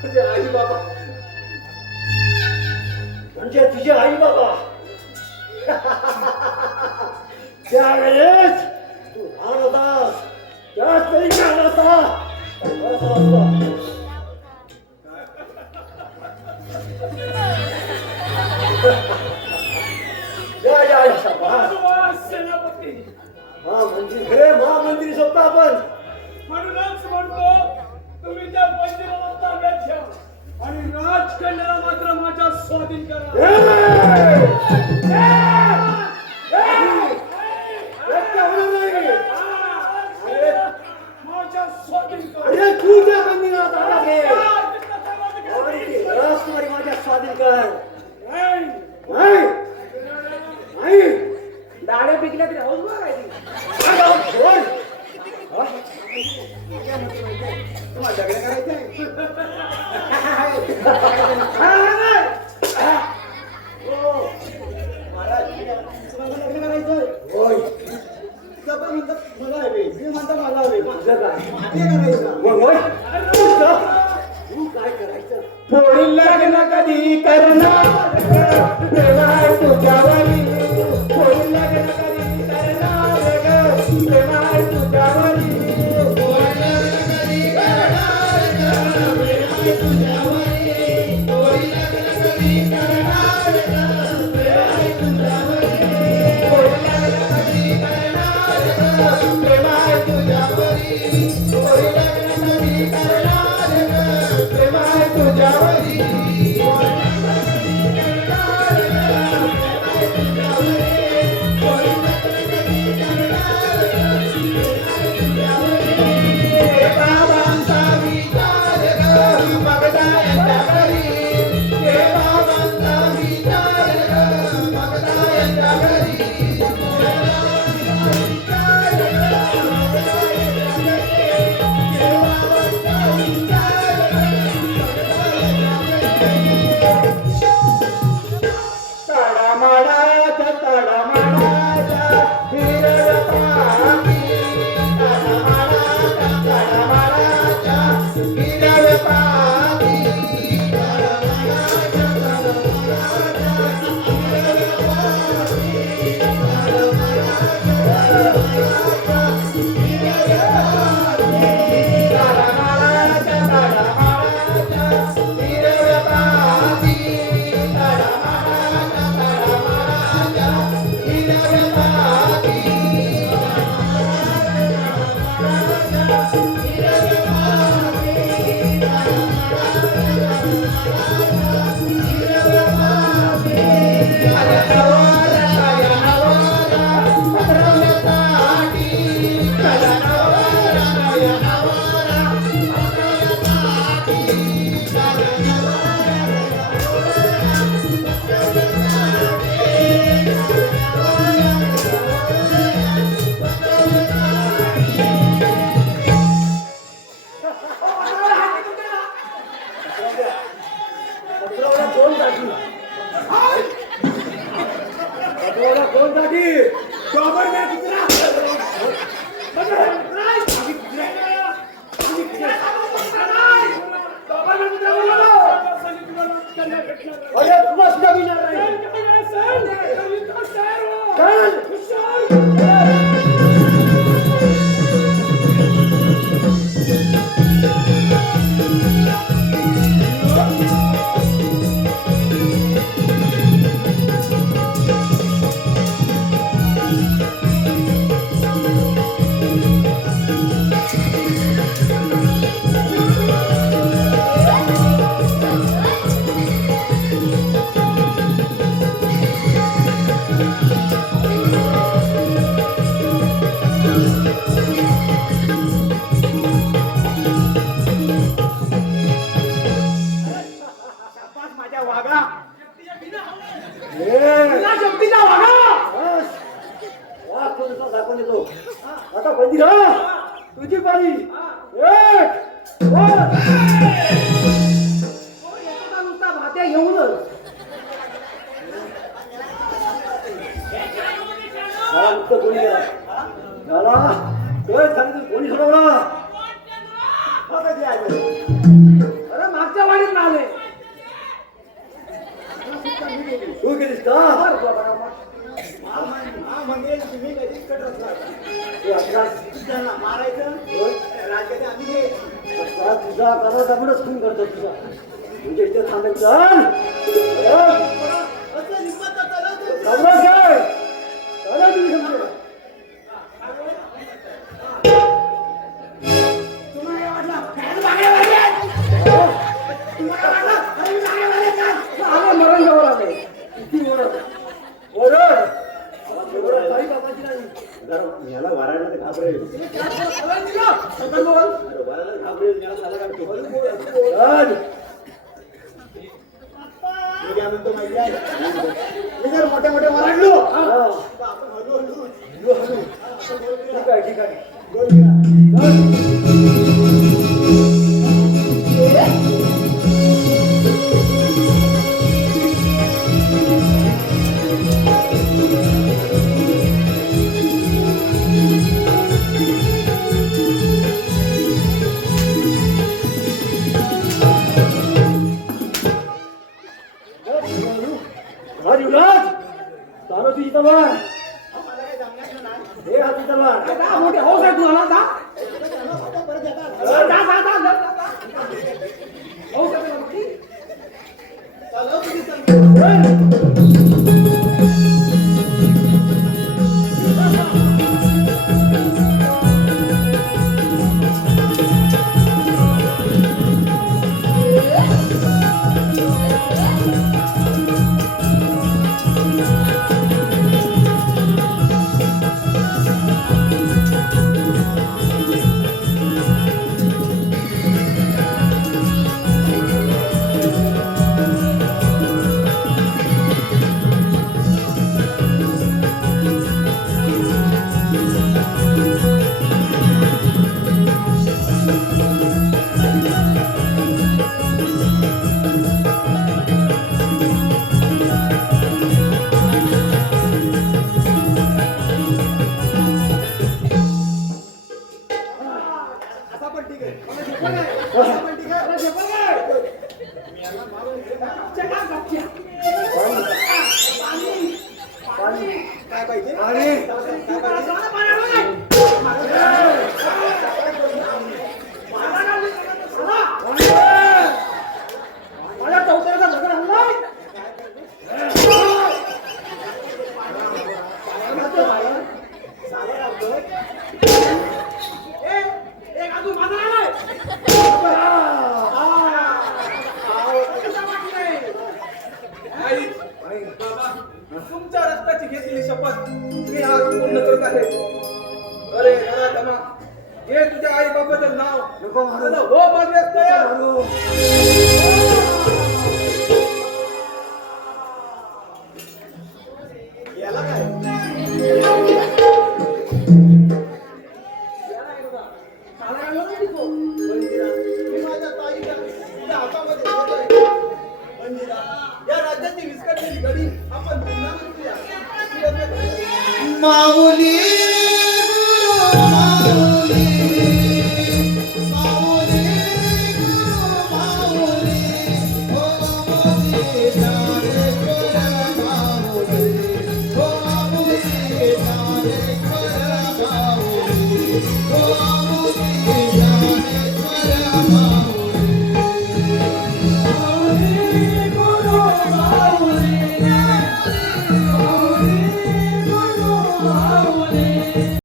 म्हणजे आई बाबा म्हणजे तुझे आई बाबा त्यावेळेस तू लहान होतास त्याच तरी लहान होता खंडाला मात्र माझ्या स्वाधीन करा. माझ्या स्वाधीन करा. अरे तुझ्या मंदिरात आला घे. राजकुमारी माझ्या स्वाधीन कर. नाही. नाही. नाही. दाढे पिकल्या तरी हौस बघायची. बोल. तुम्हाला लग्न करायचंय? महाराज तुम्हाला लग्न करायचंय होय. तुझं पण म्हणतात मला हवे मी म्हणता मला हवे तुझं काय? मागे करायचं मग होय. तू काय करायचं? पोरी लग्न कधी करणार ग? प्रेमाळ तुझ्यावरी. पोरी लग्न कधी करणार ग? प्रेमाळ तुझ्यावरी. आता बंदी तुझी पारी. नुसता भात्या घेऊनच कोणी झाला कोणी सोडवला. अरे मागच्या वाडीत आले. तू गेलीस का? म्हणजे तुम्ही कधीच कटत मारायचं राज्यात आम्ही घ्यायचं. तुझा करा दगडच खून करतो तुझा म्हणजे इथे थांबायचं. असं हिंमत चालवतो. तुम्ही समजा तुम्हाला वाटलं काय मागे वाटलं? तुम्हाला वाटलं राज मी काय म्हणतो माहिती आहे मी जर मोठे मोठे ओरडलो हा तर आपण हळूहळू ठीक आहे ठीक आहे गोल करा. राज युवराज तारो तुझी तलवार मला काही जमणार नाही हे हाती तलवार जा, मोठे हो साहेब तुम्हाला जा. परत येतात जा, जा, जा, जा, जा. हो साहेब, चालव तुम्ही सांगतो असा पण ठीक आहे असा पण ठीक आहे चला, गपच्या. काय पाहिजे आणि काय पाहिजे जा, पाण्यावर जा. माझ्या चौथऱ्याचा दगड हल्लाय. ए, अजून माझा आलाय. कसा वाटलंय? आई बाबा तुमच्या रक्ताची घेतलेली शपथ मी आज पूर्ण करत आहे अरे धमा हे तुझ्या आई बाबाचं नाव नको मारू. तुला हो मागण्यास तयार मारू. याला काय काला घालवला नाही तो. मंदिरा मी माझ्या ताईच्या तुझ्या हातामध्ये देत आहे. मंदिरा या राज्याची विस्कटलेली घडी आपण पुन्हा करूया माऊली गुरु माऊली माऊली गुरु माऊली हो माऊली जाने कोरा माऊली हो माऊली जाने कोरा माऊली हो माऊली